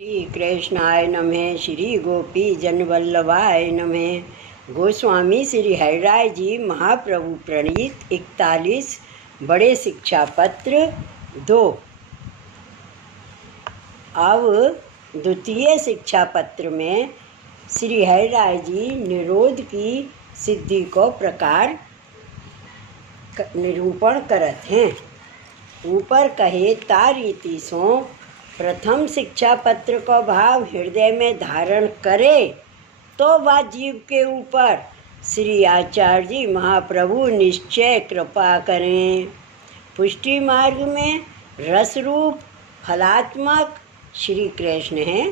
श्री कृष्णाय नमः। श्री गोपी जनवल्लभाय नमः। गोस्वामी श्री हरिराय जी महाप्रभु प्रणीत 41 बड़े शिक्षा पत्र 2। अब द्वितीय शिक्षा पत्र में श्री हरिराय जी निरोध की सिद्धि को प्रकार निरूपण करत हैं। ऊपर कहे तारीति सो प्रथम शिक्षा पत्र को भाव हृदय में धारण करे तो वह जीव के ऊपर श्री आचार्य जी महाप्रभु निश्चय कृपा करें। पुष्टि मार्ग में रस रूप फलात्मक श्री कृष्ण हैं,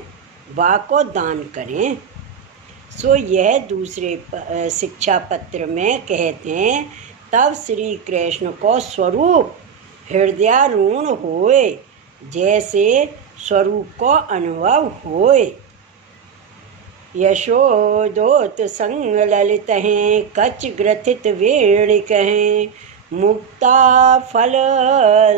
वा को दान करें। सो यह दूसरे शिक्षा पत्र में कहते हैं, तब श्री कृष्ण को स्वरूप हृदयारूढ़ होए, जैसे स्वरूप को अनुभव होए। यशोदोत संग ललित हैं, कच ग्रथित वेणिक हैं, मुक्ता फल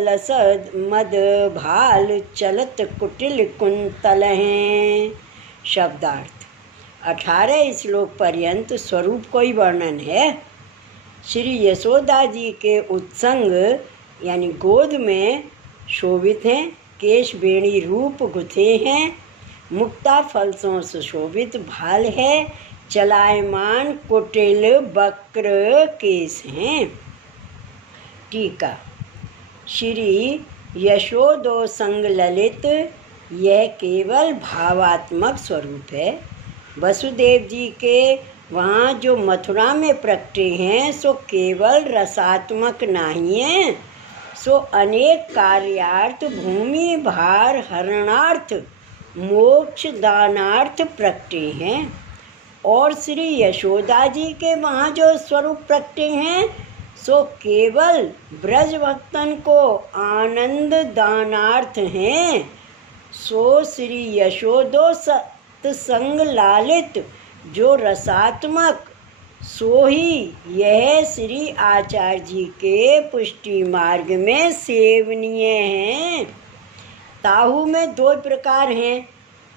लसद मद भाल चलत कुटिल कुंतल हैं। शब्दार्थ 18 श्लोक पर्यंत स्वरूप को ही वर्णन है। श्री यशोदा जी के उत्संग यानी गोद में शोभित हैं, केश बेणी रूप गुथे हैं, मुक्ता फलसों सुशोभित भाल है, चलायमान कुटिल वक्र केश हैं। टीका। श्री यशोदो संग ललित यह केवल भावात्मक स्वरूप है। वसुदेव जी के वहाँ जो मथुरा में प्रकटे हैं सो केवल रसात्मक नहीं है, सो अनेक कार्यार्थ भूमि भार हरणार्थ मोक्ष दानार्थ प्रकटे हैं। और श्री यशोदा जी के वहाँ जो स्वरूप प्रकटे हैं सो केवल ब्रज भक्तन को आनंद दानार्थ हैं। सो श्री यशोदो सत्संग लालित जो रसात्मक सो ही यह श्री आचार्य जी के पुष्टि मार्ग में सेवनीय हैं। ताहू में 2 प्रकार हैं।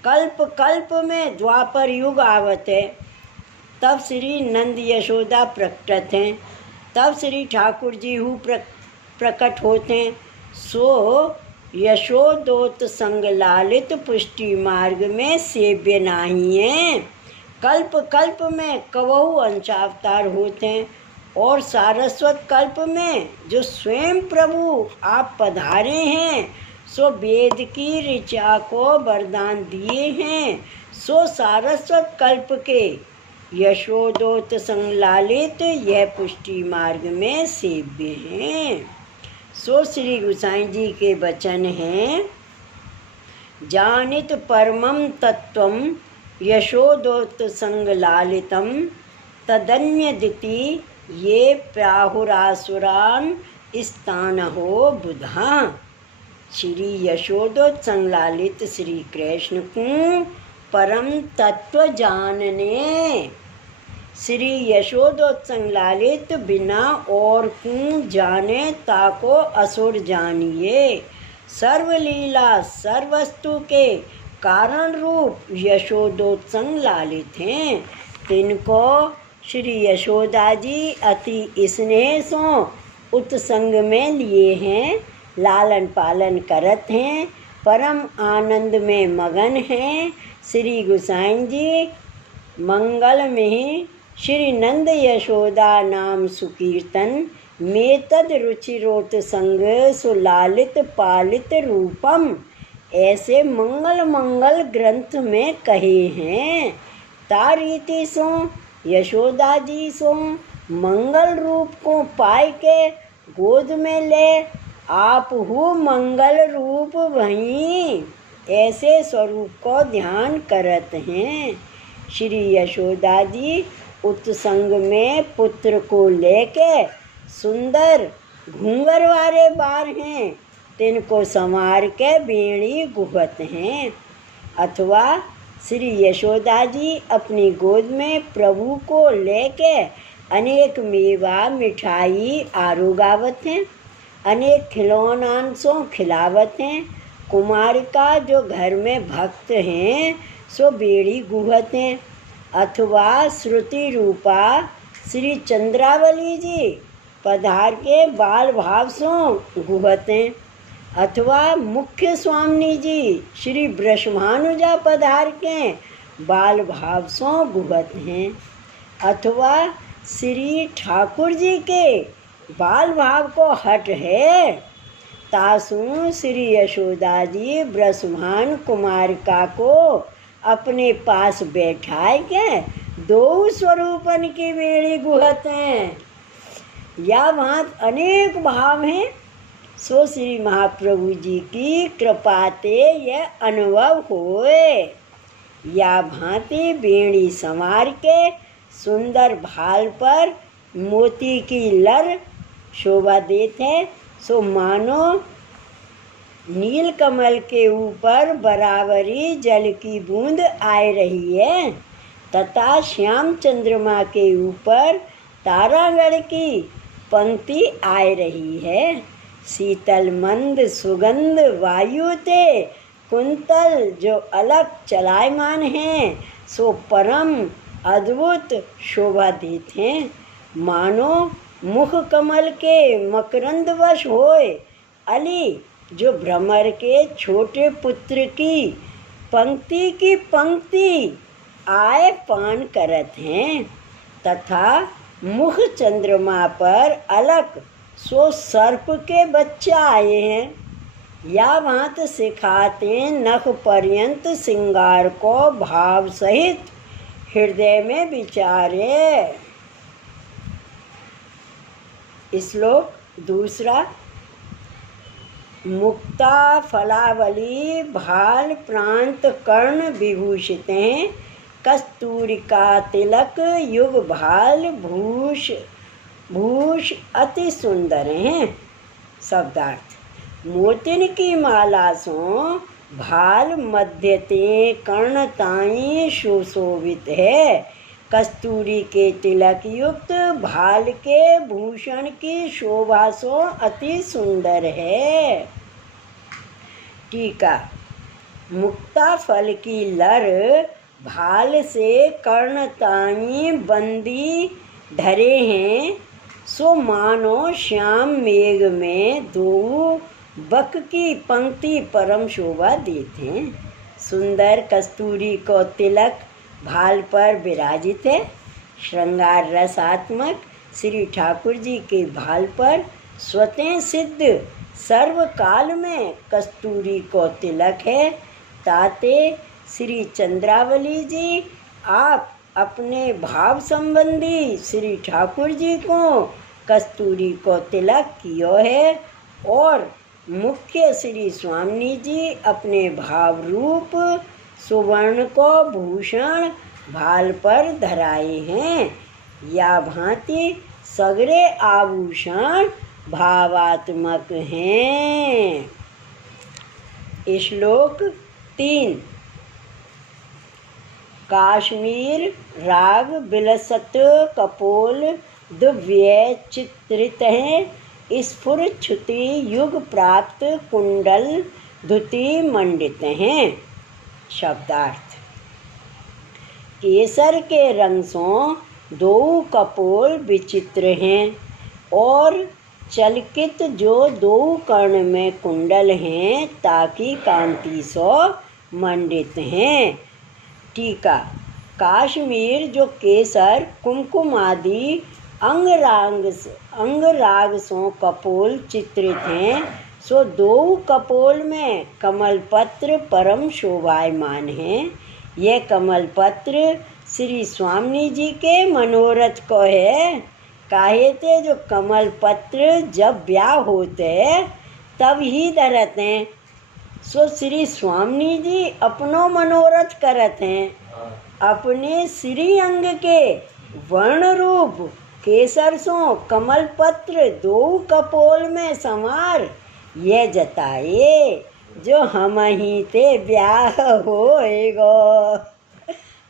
कल्प कल्प में द्वापर युग आवत है, तब श्री नंद यशोदा प्रकटत हैं, तब श्री ठाकुर जी हु प्रकट होते हैं। सो यशोदोत संग लालित पुष्टि मार्ग में सेव्य नहीं है। कल्प कल्प में कवहु अंशावतार होते हैं, और सारस्वत कल्प में जो स्वयं प्रभु आप पधारे हैं सो वेद की ऋचा को वरदान दिए हैं। सो सारस्वत कल्प के यशोदोत संलालित यह पुष्टि मार्ग में सेव्य हैं। सो श्री गोसाई जी के वचन हैं, जानित परमं तत्वं यशोदोत संगलालितम तदन्यदिति ये प्राहुरासुरान स्थान हो बुधा। श्री यशोदोत संगलालित श्री कृष्ण को परम तत्व जानने, श्री यशोदोत संगलालित बिना और को जाने ताको असुर जानिए। सर्वलीला सर्वस्तु के कारण रूप यशोदोत्संग लालित हैं, तिनको श्री यशोदा जी अति स्नेह सो उत्संग में लिए हैं, लालन पालन करत हैं, परम आनंद में मगन हैं। श्री गोसाई जी मंगल में श्री नंद यशोदा नाम सुकीर्तन में तद रुचिरोत संग सुलालित पालित रूपम ऐसे मंगल मंगल ग्रंथ में कहे हैं। तारीति सो यशोदा जी सो मंगल रूप को पाए के गोद में ले आप हु मंगल रूप भई, ऐसे स्वरूप को ध्यान करत हैं। श्री यशोदा जी उत्संग में पुत्र को लेके सुंदर घूंघर वाले बार हैं, तिनको संवार के बेणी गुहत हैं। अथवा श्री यशोदा जी अपनी गोद में प्रभु को लेके अनेक मेवा मिठाई आरोगावत हैं, अनेक खिलौनांसों खिलावत हैं, कुमार का जो घर में भक्त हैं सो बेड़ी गुहत हैं, अथवा श्रुति रूपा श्री चंद्रावली जी पधार के बाल भाव सो गुहत हैं, अथवा मुख्य स्वामी जी श्री ब्रह्मानुजा पधार के बाल भाव सो गुहत हैं, अथवा श्री ठाकुर जी के बाल भाव को हट है, तासु श्री यशोदा जी ब्रह्मान कुमारिका को अपने पास बैठाए के दो स्वरूपन की बेड़ी गुहत हैं। या वहाँ अनेक भाव हैं, सो श्री महाप्रभु जी की कृपाते यह अनुभव होए। या भांति बेड़ी संवार के सुंदर भाल पर मोती की लर शोभा देते हैं, सो मानो नील कमल के ऊपर बराबरी जल की बूंद आ रही है, तथा श्याम चंद्रमा के ऊपर तारागढ़ की पंक्ति आ रही है। शीतल मंद सुगंध वायु ते कुंतल जो अलग चलायमान हैं, सो परम अद्भुत शोभा देते हैं। मानो मुख कमल के मकरंदवश होए अली जो भ्रमर के छोटे पुत्र की पंक्ति आए पान करत हैं, तथा मुख चंद्रमा पर अलग सो सर्प के बच्चा आए हैं। या भांत सिखाते नख पर्यंत सिंगार को भाव सहित हृदय में विचारे। श्लोक दूसरा। मुक्ता फलावली भाल प्रांत कर्ण विभूषित हैं, कस्तूरिका तिलक युग भाल भूष अति सुंदर हैं। शब्दार्थ। मोतिन की माला सो भाल मध्यते कर्ण ताई सुशोभित है, कस्तूरी के तिलक युक्त भाल के भूषण की शोभा सो अति सुंदर है। टीका। मुक्ता फल की लर भाल से कर्ण ताई बंदी धरे हैं, सो मानो श्याम मेघ में दो बक की पंक्ति परम शोभा देते हैं। सुंदर कस्तूरी को तिलक भाल पर विराजित है। श्रृंगार रसात्मक श्री ठाकुर जी के भाल पर स्वतः सिद्ध सर्वकाल में कस्तूरी को तिलक है। ताते श्री चंद्रावली जी आप अपने भाव संबंधी श्री ठाकुर जी को कस्तूरी को तिलक कियो है, और मुख्य श्री स्वामी जी अपने भाव रूप सुवर्ण को भूषण भाल पर धराए हैं। या भांति सगरे आभूषण भावात्मक हैं। श्लोक 3। काश्मीर राग बिलसत कपोल दिव्य चित्रित हैं, स्फुरच्छुति युग प्राप्त कुंडल धुति मंडित हैं। शब्दार्थ। केसर के रंग सो दो कपोल विचित्र हैं, और चलकित जो दो कर्ण में कुंडल हैं, ताकि कांति सो मंडित हैं। टीका। काश्मीर जो केसर कुमकुम आदि अंगराग सो कपोल चित्रित हैं, सो दो कपोल में कमल पत्र परम शोभायमान हैं। यह कमल पत्र श्री स्वामी जी के मनोरथ को है। काहे ते जो कमल पत्र जब ब्याह होते तब ही धरत हैं, सो श्री स्वामी जी अपनो मनोरथ करत हैं। अपने श्री अंग के वर्ण रूप केसर सो कमल पत्र दो कपोल में संवार ये जताए, जो हम ही ते ब्याह होएगो।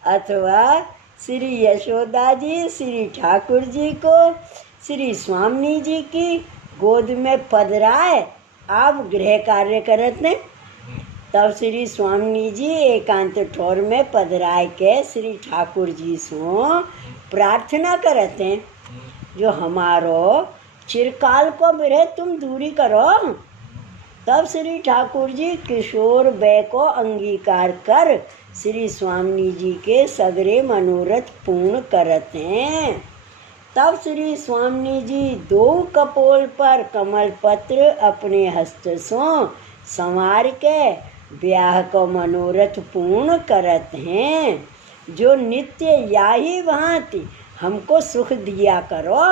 अथवा श्री यशोदा जी श्री ठाकुर जी को श्री स्वामी जी की गोद में पधराए आप गृह कार्य करत ने, तब श्री स्वामी जी एकांत ठौर में पधराए के श्री ठाकुर जी सो प्रार्थना करते हैं, जो हमारो चिरकाल को बिरहे तुम दूरी करो। तब श्री ठाकुर जी किशोर बै को अंगीकार कर श्री स्वामी जी के सगरे मनोरथ पूर्ण करते हैं। तब श्री स्वामी जी दो कपोल पर कमल पत्र अपने हस्त सो संवार के ब्याह को मनोरथ पूर्ण करते हैं, जो नित्य याही भांति हमको सुख दिया करो।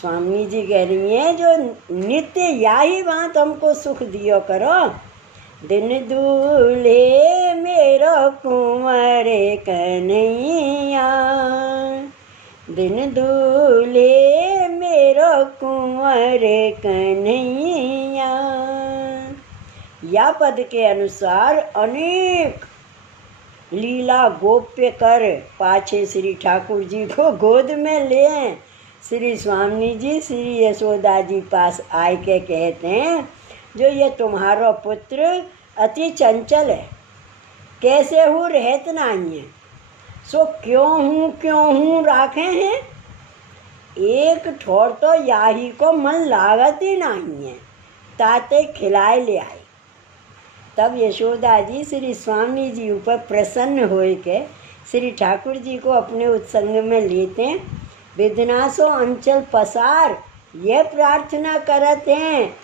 स्वामी जी कह रही हैं, जो नित्य याही भांति हमको सुख दियो करो। दिन दूल्हे मेरो कुंवरे कन्हैया, दिन दूल्हे मेरो कुंवरे कन्हैया। या पद के अनुसार अनेक लीला गोप्य कर पाछे श्री ठाकुर जी को गोद में ले श्री स्वामी जी श्री यशोदा जी पास आए के कहते हैं, जो ये तुम्हारा पुत्र अति चंचल है, कैसे हूँ रहत नहीं है, सो क्यों हूँ राखे हैं। एक ठोर तो याही को मन लागत ही नहीं है, ताते खिलाए ले आई। तब यशोदा जी श्री स्वामी जी ऊपर प्रसन्न होए के श्री ठाकुर जी को अपने उत्संग में लेते हैं। विधनासो अंचल पसार ये प्रार्थना करते हैं,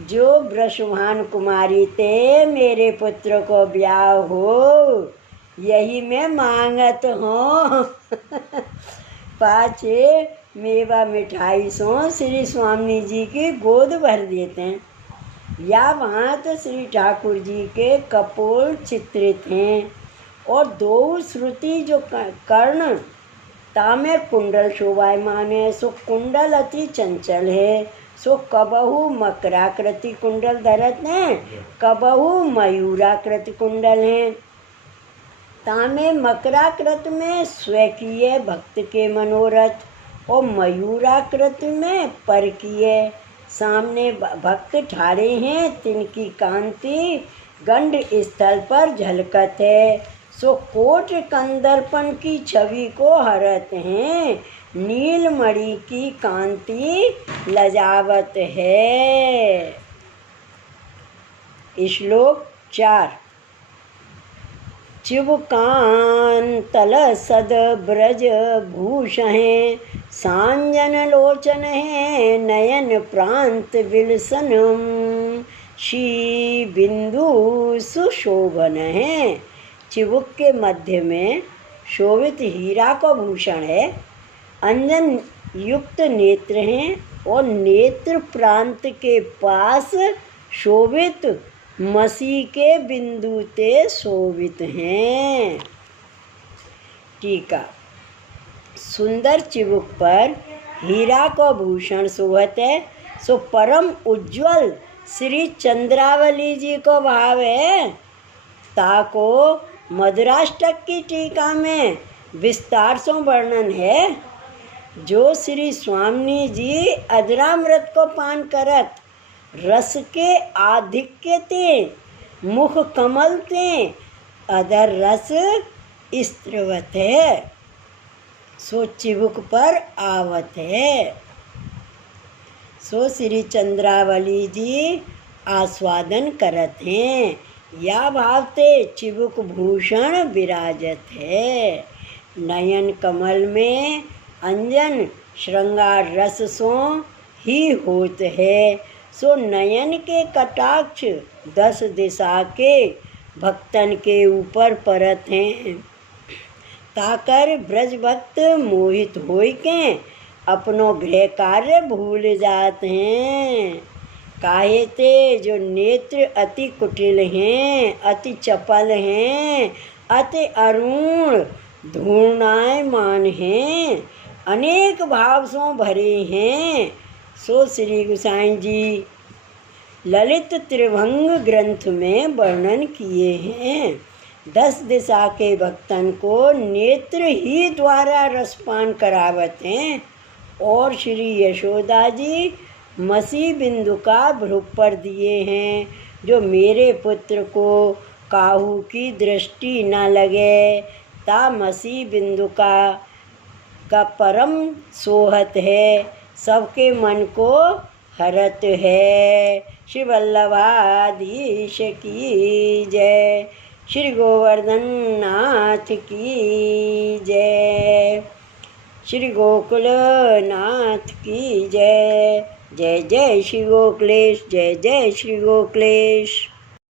जो ब्रशवान कुमारी ते मेरे पुत्र को ब्याह हो, यही मैं मांगत हूँ। पाछे मेवा मिठाई सो श्री स्वामी जी की गोद भर देते हैं। या वहाँ तो श्री ठाकुर जी के कपोल चित्रित हैं और दो श्रुति जो कर्ण तामे कुंडल शोभायमान है, सो कुंडल अति चंचल है, सो कबहू मकराकृति कुंडल धरत हैं, कबहू मयूराकृति कुंडल हैं। तामे मकराकृत में स्वकीय भक्त के मनोरथ और मयूराकृत में परकीय सामने भक्त ठाड़े हैं, तिनकी कांति गंड स्थल पर झलकत है, सो कोट कंदर्पण की छवि को हरत हैं, नीलमणि की कांति लजावत है। श्लोक 4। चिबुकांतल सद ब्रज भूषण सांजन लोचन है, नयन प्रांत विलसनम शी बिंदु सुशोभन है। चिबुक के मध्य में शोभित हीरा को भूषण है, अंजन युक्त नेत्र हैं और नेत्र प्रांत के पास शोभित मसी के बिंदु ते शोभित हैं। टीका। सुंदर चिबुक पर हीरा को भूषण शोभत है, सो परम उज्ज्वल श्री चंद्रावली जी को भाव है। ताको मधुराष्टक की टीका में विस्तार से वर्णन है, जो श्री स्वामी जी अधरामृत को पान करत रस के आधिक्य ते मुख कमल ते अधर रस स्त्रवत है, सो चिबुक पर आवत है। सो श्री चंद्रावली जी आस्वादन करत हैं, या भावते चिबुक भूषण विराजत है। नयन कमल में अंजन श्रृंगार रस सो ही होत है, सो नयन के कटाक्ष 10 दिशा के भक्तन के ऊपर परत हैं। ताकर ब्रज भक्त मोहित होई के अपनो गृह कार्य भूल जाते हैं। काहे ते जो नेत्र अति कुटिल हैं, अति चपल हैं, अति अरुण धूर्णायमान हैं, अनेक भाव से भरे हैं। सो श्री गोसाई जी ललित त्रिभंग ग्रंथ में वर्णन किए हैं। 10 दिशा के भक्तन को नेत्र ही द्वारा रसपान करावत हैं और श्री यशोदा जी मसी बिंदु का भ्रुप पर दिए हैं। जो मेरे पुत्र को काहू की दृष्टि न लगे, तामसी बिंदु का परम सोहत है, सबके मन को हरत है। श्री वल्लभाधीश की जय, श्री गोवर्धन नाथ की जय, श्री गोकुल नाथ की जय। जय जय श्री गोकुलेश, जय जय श्री गोकुलेश।